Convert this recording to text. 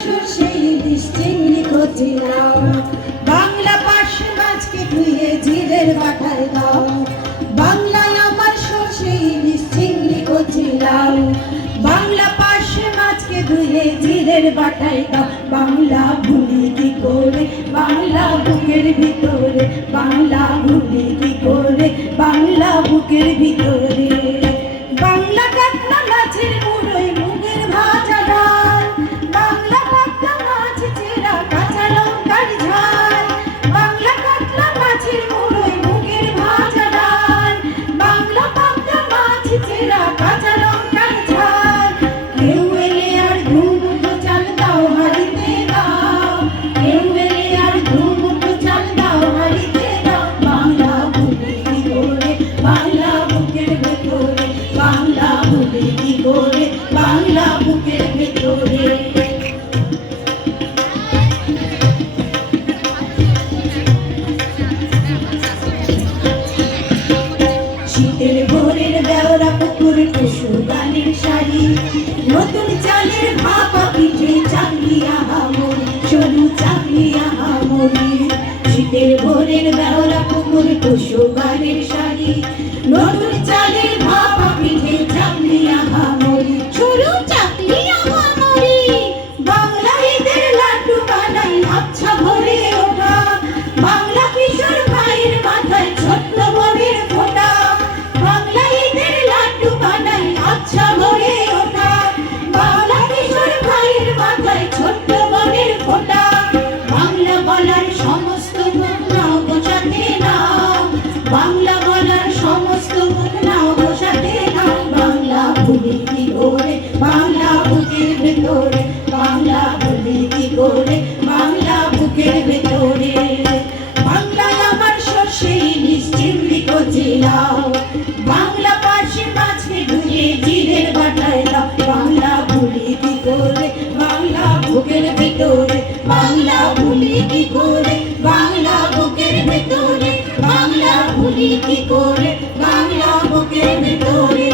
সেই চিংড়ি কচি নাও, বাংলা পাশ মাছকে ধুয়ে জিরের বাটায় দাও। বাংলায় আমার সর্ষে ইলিশ চিংড়ি কচি নাও, বাংলা পাশ মাছকে ধুয়ে জিরের বাটায় দাও। বাংলা ভুলি কি করে, বাংলা বুকের ভিতরে, বাংলা ভুলি কি করে, বাংলা বুকের ভিতরে। বাংলা কাতলা মাছের মুড়োয় মুগের ভাজা ডাল, বাংলা পাতলা মাছ চেরা কাঁচা লঙ্কার ঝাল। বাংলা কাতলা মাছের মুড়োয় মুগের ভাজা ডাল, বাংলা পাতলা মাছ চেরা কাঁচা লঙ্কার ঝাল। কেউ এলে আর ধুমুটো চাল দাও হাড়িতে দাও, কেউ এলে আর ধুমুটো চাল দাও হাড়িতে দাও। বাংলা ভুলি কি করে, বাংলা বুকের ভেতরে, বাংলা ভুলি কি করে, বাংলা বুকের ভেতরে। শীতের ভোরের দেওরা পুকুর টুসু গানের শাড়ি, নতুন চালের ভাপা পিঠে চাকলিয়া হামরি, সরু চাকলিয়া হামরি। শীতের ভোরের দেওরা পুকুর টুসু গানের শাড়ি, নতুন চালের ভাপা পিঠে চাকলিয়া হামরি, সরু চাকলিয়া হামরি। বাংলা ঈদের লাড্ডু বানাই আচ্ছা ভরে ওঠা, বাংলা কিশোর ভাইয়ের মাথায় ছোট্ট বনের ফোঁটা। বাংলা ঈদের লাড্ডু বানাই আচ্ছা ভরে ওঠা, বাংলা কিশোর ভাইয়ের মাথায় ছোট্ট বনের ফোঁটা। বাংলা বলার সমস্ত মুখ নাও গোছাতে নাও, বাংলা বলার সমস্ত মুখ নাও গোছাতে নাও। বাংলা ভুলি কি করে, বাংলা বুকের ভেতরে, বাংলা ভুলি কি করে, বাংলা বুকের ভেতরে। বাংলায় আমার সর্ষে ইলিশ চিংড়ি কচি নাও, বাংলা পাশে মাছকে ধুয়ে জিরের বাটায় দাও। বাংলা ভুলি কি করে, বাংলা বুকের ভেতরে, বাংলা ভুলি কি করে, বাংলা বুকের ভেতরে, বাংলা ভুলি কি করে, বাংলা বুকের ভেতরে।